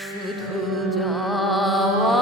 শুধু যাওয়া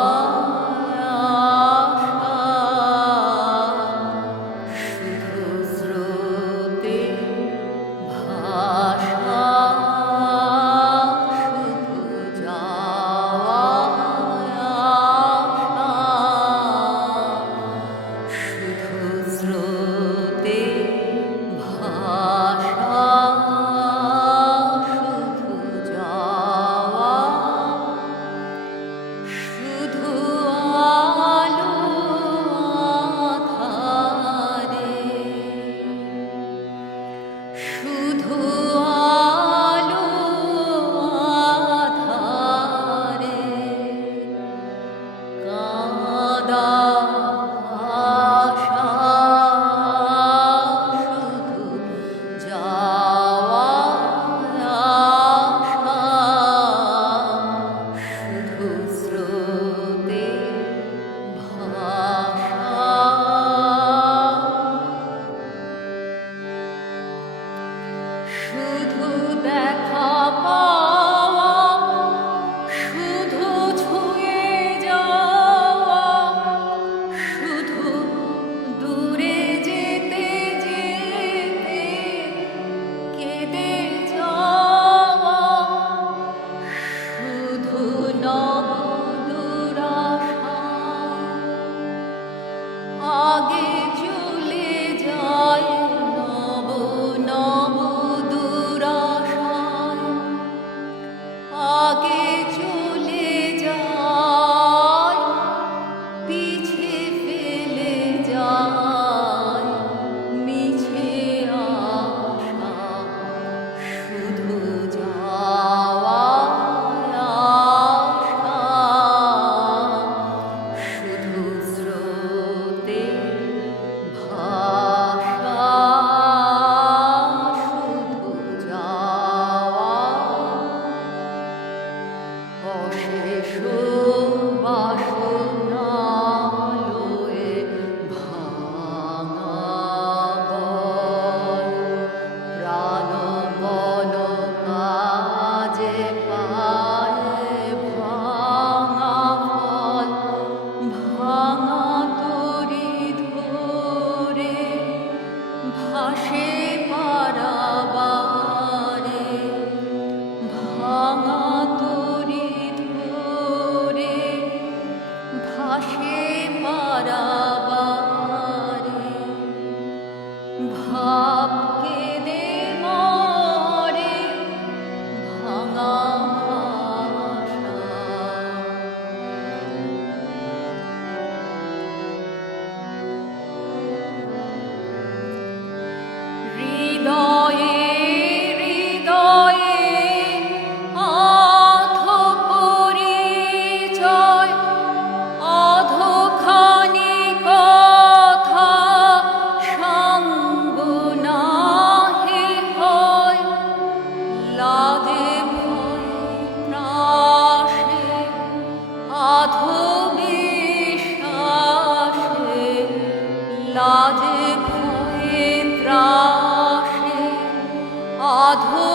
অধ